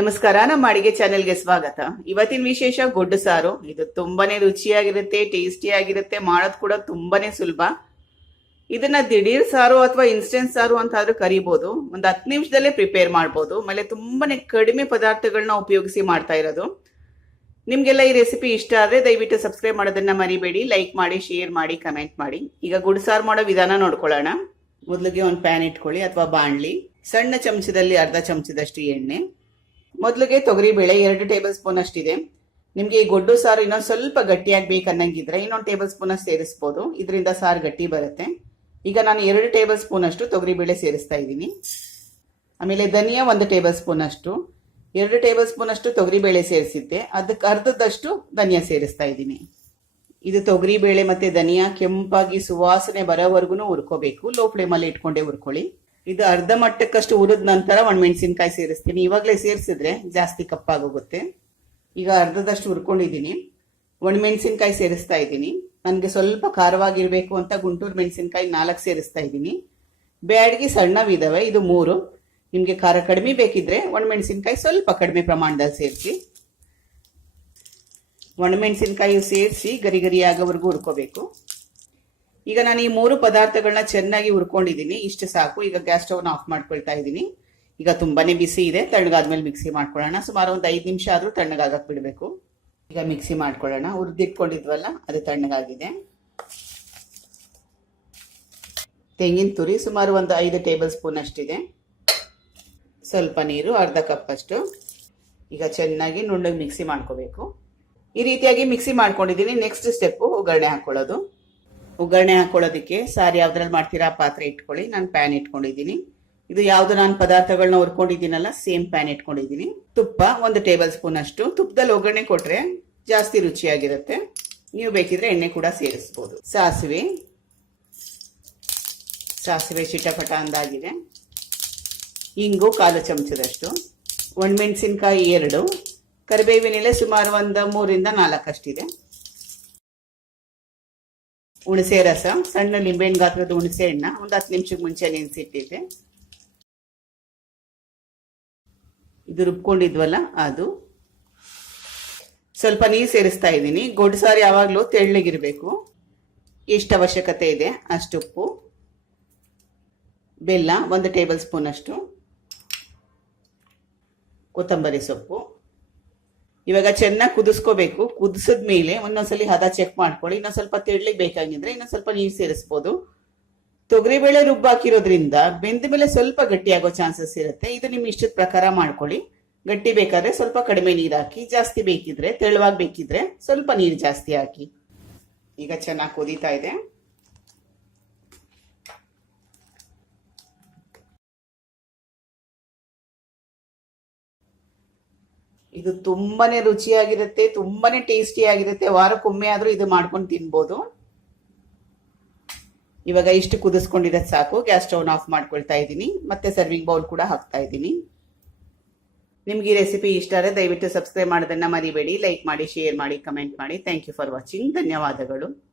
ನಮಸ್ಕಾರ, ನಮ್ಮ ಅಡಿಗೆ ಚಾನೆಲ್ಗೆ ಸ್ವಾಗತ. ಇವತ್ತಿನ ವಿಶೇಷ ಗೊಡ್ಡು ಸಾರು. ಇದು ತುಂಬಾನೇ ರುಚಿಯಾಗಿರುತ್ತೆ, ಟೇಸ್ಟಿ ಆಗಿರುತ್ತೆ, ಮಾಡೋದು ಕೂಡ ತುಂಬಾನೇ ಸುಲಭ. ಇದನ್ನ ದಿಢೀರ್ ಸಾರು ಅಥವಾ ಇನ್ಸ್ಟೆಂಟ್ ಸಾರು ಅಂತ ಆದ್ರೂ ಕರಿಬಹುದು. ಒಂದು 10 ನಿಮಿಷದಲ್ಲೇ ಪ್ರಿಪೇರ್ ಮಾಡಬಹುದು. ಆಮೇಲೆ ತುಂಬಾನೇ ಕಡಿಮೆ ಪದಾರ್ಥಗಳನ್ನ ಉಪಯೋಗಿಸಿ ಮಾಡ್ತಾ ಇರೋದು. ನಿಮ್ಗೆಲ್ಲ ಈ ರೆಸಿಪಿ ಇಷ್ಟ ಆದ್ರೆ ದಯವಿಟ್ಟು ಸಬ್ಸ್ಕ್ರೈಬ್ ಮಾಡೋದನ್ನ ಮರಿಬೇಡಿ. ಲೈಕ್ ಮಾಡಿ, ಶೇರ್ ಮಾಡಿ, ಕಮೆಂಟ್ ಮಾಡಿ. ಈಗ ಗುಡ್ ಸಾರು ಮಾಡೋ ವಿಧಾನ ನೋಡ್ಕೊಳ್ಳೋಣ. ಮೊದಲಿಗೆ ಒಂದು ಪ್ಯಾನ್ ಇಟ್ಕೊಳ್ಳಿ ಅಥವಾ ಬಾಣ್ಲಿ. ಸಣ್ಣ ಚಮಚದಲ್ಲಿ ಅರ್ಧ ಚಮಚದಷ್ಟು ಎಣ್ಣೆ. ಮೊದಲಿಗೆ ತೊಗರಿಬೇಳೆ 2 ಟೇಬಲ್ ಸ್ಪೂನ್ ಅಷ್ಟಿದೆ. ನಿಮ್ಗೆ ಈ ಗೊಡ್ಡು ಸಾರು ಇನ್ನೊಂದು ಸ್ವಲ್ಪ ಗಟ್ಟಿಯಾಗಿ ಬೇಕನ್ನಂಗಿದ್ರೆ ಇನ್ನೊಂದು ಟೇಬಲ್ ಸ್ಪೂನ್ ಅಷ್ಟು ಸೇರಿಸಬಹುದು. ಇದರಿಂದ ಸಾರು ಗಟ್ಟಿ ಬರುತ್ತೆ. ಈಗ ನಾನು 2 ಟೇಬಲ್ ಸ್ಪೂನ್ ಅಷ್ಟು ತೊಗರಿಬೇಳೆ ಸೇರಿಸ್ತಾ ಇದ್ದೀನಿ. ಆಮೇಲೆ ಧನಿಯಾ 1 ಟೇಬಲ್ ಸ್ಪೂನ್ ಅಷ್ಟು. 2 ಟೇಬಲ್ ಸ್ಪೂನ್ ಅಷ್ಟು ತೊಗರಿಬೇಳೆ ಸೇರಿಸಿದ್ದೆ, ಅದಕ್ಕೆ ಅರ್ಧದಷ್ಟು ಧನಿಯಾ ಸೇರಿಸ್ತಾ ಇದ್ದೀನಿ. ಇದು ತೊಗರಿಬೇಳೆ ಮತ್ತೆ ಧನಿಯಾ ಕೆಂಪಾಗಿ ಸುವಾಸನೆ ಬರೋವರೆಗೂ ಹುರ್ಕೋಬೇಕು. ಲೋ ಫ್ಲೇಮಲ್ಲಿ ಇಟ್ಕೊಂಡೇ ಹುರ್ಕೊಳ್ಳಿ. ಇದು ಅರ್ಧ ಮಟ್ಟಕ್ಕಷ್ಟು ಹುರಿದ ನಂತರ ಒಣಮೆಣಸಿನ್ಕಾಯಿ ಸೇರಿಸ್ತೀನಿ. ಇವಾಗಲೇ ಸೇರಿಸಿದ್ರೆ ಜಾಸ್ತಿ ಕಪ್ಪಾಗೋಗುತ್ತೆ. ಈಗ ಅರ್ಧದಷ್ಟು ಹುರ್ಕೊಂಡಿದ್ದೀನಿ. ಒಣಮೆಣಸಿನ್ಕಾಯಿ ಸೇರಿಸ್ತಾ ಇದ್ದೀನಿ. ನನಗೆ ಸ್ವಲ್ಪ ಖಾರವಾಗಿರ್ಬೇಕು ಅಂತ ಗುಂಟೂರು ಮೆಣಸಿನ್ಕಾಯಿ 4 ಸೇರಿಸ್ತಾ ಇದ್ದೀನಿ. ಬ್ಯಾಡ್ಗಿ ಸಣ್ಣವಿದಾವೆ, ಇದು 3. ನಿಮಗೆ ಖಾರ ಕಡಿಮೆ ಬೇಕಿದ್ರೆ ಒಣಮೆಣಸಿನ್ಕಾಯಿ ಸ್ವಲ್ಪ ಕಡಿಮೆ ಪ್ರಮಾಣದಲ್ಲಿ ಸೇರಿಸಿ. ಒಣಮೆಣಸಿನ್ಕಾಯಿ ಸೇರಿಸಿ ಗರಿ ಗರಿ ಆಗೋವರೆಗೂ ಹುರ್ಕೋಬೇಕು. ಈಗ ನಾನು ಈ 3 ಪದಾರ್ಥಗಳನ್ನ ಚೆನ್ನಾಗಿ ಹುರ್ಕೊಂಡಿದ್ದೀನಿ. ಇಷ್ಟು ಸಾಕು. ಈಗ ಗ್ಯಾಸ್ ಸ್ಟವ್ನ ಆಫ್ ಮಾಡ್ಕೊಳ್ತಾ ಇದ್ದೀನಿ. ಈಗ ತುಂಬಾನೇ ಬಿಸಿ ಇದೆ. ತಣ್ಣಗಾದ್ಮೇಲೆ ಮಿಕ್ಸಿ ಮಾಡ್ಕೊಳ್ಳೋಣ. ಸುಮಾರು ಒಂದು 5 ನಿಮಿಷ ಆದ್ರೂ ತಣ್ಣಗಾಗಕ್ಕೆ ಬಿಡಬೇಕು. ಈಗ ಮಿಕ್ಸಿ ಮಾಡ್ಕೊಳ್ಳೋಣ. ಹುರಿದಿಟ್ಕೊಂಡಿದ್ವಲ್ಲ, ಅದು ತಣ್ಣಗಾಗಿದೆ. ತೆಂಗಿನ ತುರಿ ಸುಮಾರು ಒಂದು 5 ಟೇಬಲ್ ಸ್ಪೂನ್ ಅಷ್ಟಿದೆ. ಸ್ವಲ್ಪ ನೀರು, ಅರ್ಧ ಕಪ್ ಅಷ್ಟು. ಈಗ ಚೆನ್ನಾಗಿ ನುಣ್ಣಗೆ ಮಿಕ್ಸಿ ಮಾಡ್ಕೋಬೇಕು. ಈ ರೀತಿಯಾಗಿ ಮಿಕ್ಸಿ ಮಾಡ್ಕೊಂಡಿದ್ದೀನಿ. ನೆಕ್ಸ್ಟ್ ಸ್ಟೆಪ್ ಒಗ್ಗರಣೆ ಹಾಕೊಳ್ಳೋದು. ಒಗ್ಗರಣೆ ಹಾಕೊಳ್ಳೋದಕ್ಕೆ ಸಾರು ಯಾವ್ದ್ರಲ್ಲಿ ಮಾಡ್ತೀರಾ ಆ ಪಾತ್ರೆ ಇಟ್ಕೊಳ್ಳಿ. ನಾನು ಪ್ಯಾನ್ ಇಟ್ಕೊಂಡಿದ್ದೀನಿ. ಇದು ಯಾವ್ದು ನಾನು ಪದಾರ್ಥಗಳನ್ನ ಹುರ್ಕೊಂಡಿದ್ದೀನಲ್ಲ, ಸೇಮ್ ಪ್ಯಾನ್ ಇಟ್ಕೊಂಡಿದ್ದೀನಿ. ತುಪ್ಪ 1 ಟೇಬಲ್ ಸ್ಪೂನ್ ಅಷ್ಟು. ತುಪ್ಪದಲ್ಲಿ ಒಗ್ಗರಣೆ ಕೊಟ್ರೆ ಜಾಸ್ತಿ ರುಚಿಯಾಗಿರುತ್ತೆ. ನೀವು ಬೇಕಿದ್ರೆ ಎಣ್ಣೆ ಕೂಡ ಸೇರಿಸಬಹುದು. ಸಾಸಿವೆ ಚಿಟಪಟ ಅಂದಾಗಿದೆ. ಇಂಗು 1/4 ಚಮಚದಷ್ಟು. ಒಣಮೆಣಸಿನ್ಕಾಯಿ 2. ಕರಿಬೇವಿನ ಎಲೆ ಸುಮಾರು ಒಂದು 3 ರಿಂದ 4 ಅಷ್ಟಿದೆ. ಹುಣಸೆ ರಸ, ಸಣ್ಣ ಲಿಂಬೆಹಣ್ಣು ಗಾತ್ರದ ಹುಣಸೆ ಹಣ್ಣ ಒಂದು 10 ನಿಮಿಷಕ್ಕೆ ಮುಂಚೆ ನೆನೆಸಿಟ್ಟಿದ್ದೆ. ಇದು ರುಬ್ಕೊಂಡಿದ್ವಲ್ಲ ಅದು. ಸ್ವಲ್ಪ ನೀರು ಸೇರಿಸ್ತಾ ಇದ್ದೀನಿ. ಗೊಡ್ಡು ಸಾರು ಯಾವಾಗಲೂ ತೆಳ್ಳಗಿರಬೇಕು. ಎಷ್ಟು ಅವಶ್ಯಕತೆ ಇದೆ ಅಷ್ಟು ಉಪ್ಪು. ಬೆಲ್ಲ 1 ಟೇಬಲ್ ಸ್ಪೂನ್ ಅಷ್ಟು. ಕೊತ್ತಂಬರಿ ಸೊಪ್ಪು. ಇವಾಗ ಚೆನ್ನಾಗಿ ಕುದಿಸ್ಕೋಬೇಕು. ಕುದಿಸಿದ ಮೇಲೆ ಒಂದೊಂದ್ಸಲಿ ಹದ ಚೆಕ್ ಮಾಡ್ಕೊಳ್ಳಿ. ಇನ್ನೊಂದ್ ಸ್ವಲ್ಪ ತೆಳ್ಳಗೆ ಬೇಕಾಗಿದ್ರೆ ಇನ್ನೊಂದ್ ಸ್ವಲ್ಪ ನೀರು ಸೇರಿಸಬಹುದು. ತೊಗರಿಬೇಳೆ ರುಬ್ಬಾಕಿರೋದ್ರಿಂದ ಬೆಂದ ಮೇಲೆ ಸ್ವಲ್ಪ ಗಟ್ಟಿಯಾಗೋ ಚಾನ್ಸಸ್ ಇರುತ್ತೆ. ಇದು ನಿಮ್ ಇಷ್ಟದ ಪ್ರಕಾರ ಮಾಡ್ಕೊಳ್ಳಿ. ಗಟ್ಟಿ ಬೇಕಾದ್ರೆ ಸ್ವಲ್ಪ ಕಡಿಮೆ ನೀರು ಹಾಕಿ, ಜಾಸ್ತಿ ಬೇಕಿದ್ರೆ ತೆಳುವಾಗಿ ಬೇಕಿದ್ರೆ ಸ್ವಲ್ಪ ನೀರು ಜಾಸ್ತಿ ಹಾಕಿ. ಈಗ ಚೆನ್ನಾಗಿ ಕುದೀತಾ ಇದೆ. ಇದು ತುಂಬಾನೇ ರುಚಿಯಾಗಿರುತ್ತೆ, ತುಂಬಾನೇ ಟೇಸ್ಟಿ ಆಗಿರುತ್ತೆ. ವಾರಕ್ಕೊಮ್ಮೆ ಆದ್ರೂ ಇದು ಮಾಡ್ಕೊಂಡು ತಿನ್ಬೋದು. ಇವಾಗ ಇಷ್ಟು ಕುದಿಸ್ಕೊಂಡಿರೋದು ಸಾಕು. ಗ್ಯಾಸ್ ಸ್ಟವ್ ಆಫ್ ಮಾಡ್ಕೊಳ್ತಾ ಇದ್ದೀನಿ. ಮತ್ತೆ ಸರ್ವಿಂಗ್ ಬೌಲ್ ಕೂಡ ಹಾಕ್ತಾ ಇದ್ದೀನಿ. ನಿಮ್ಗೆ ಈ ರೆಸಿಪಿ ಇಷ್ಟ ಆದರೆ ದಯವಿಟ್ಟು ಸಬ್ಸ್ಕ್ರೈಬ್ ಮಾಡೋದನ್ನ ಮರಿಬೇಡಿ. ಲೈಕ್ ಮಾಡಿ, ಶೇರ್ ಮಾಡಿ, ಕಮೆಂಟ್ ಮಾಡಿ. Thank you for watching. ಧನ್ಯವಾದಗಳು.